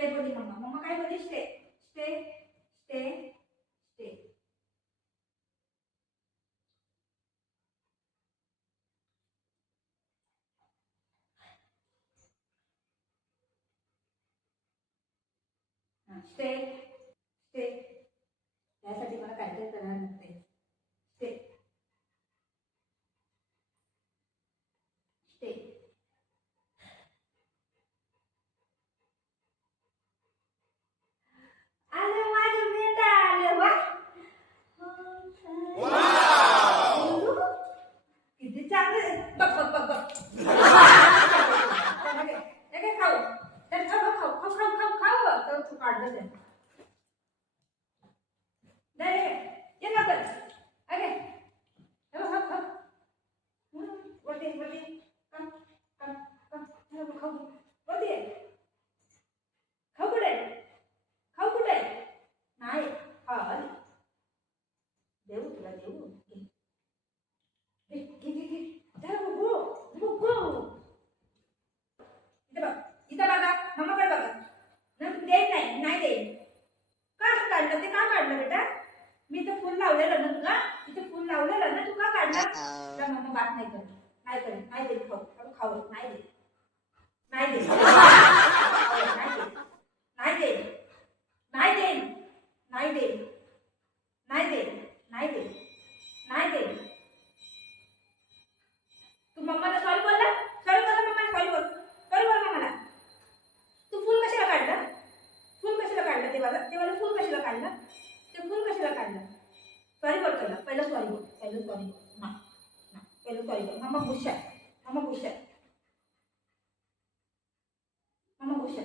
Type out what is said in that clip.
Stay बोली mamma. Mamma काय बोली? Stay stay stay stay. Stay stay. त्यासाठी मला काहीतरी करायला लागते. Stay stay. आलं माझं बेटा आलं वा. किती चांगलं. बघ बघ बघ बघ. खाऊ तर खाऊ खाऊ खाऊ खाऊ खाऊ खाऊ तर तू काढलं ते. ये लवकर. अरे खाऊ खाऊ. वरती वरती. खाऊ खाऊ वरती. खाऊ कुठे? खाऊ कुठे? नाही. हा देऊ तुला देऊ. घे घे घे घे. गो गो गो. इथं बघ. इथं बघा. मम्माकडे बघा. देईन नाही नाही देईन. का काढलं ते? का काढलं बेटा? मी इथं फुल लावलेलं ना तुला. इथं फुल लावलेलं ना. तू का काढला? तर मम्मा बात नाही करत. नाही करत. नाही देत. खाऊ खाऊ नाही देत. नाही देत. नाही देत. नाही देत. नाही देत. नाही देत. नाही देत. नाही देत. तू मम्माला सॉरी बोलला? सॉरी बोलला मम्माला? सॉरी बोल. सॉरी बोल मम्माला. तू फुल कशाला काढलं? फुल कशाला काढलं? देवाला फुल कशाला काढलं? ते फुल कशाला काढलं? सॉरी बोल त्याला. पहिलं सॉरी बोल. पहिलं सॉरी बोल. पहिलं सॉरी बोल. मम्मा गुस्सा. मम्मा गुस्सा. मम्मा गुस्सा.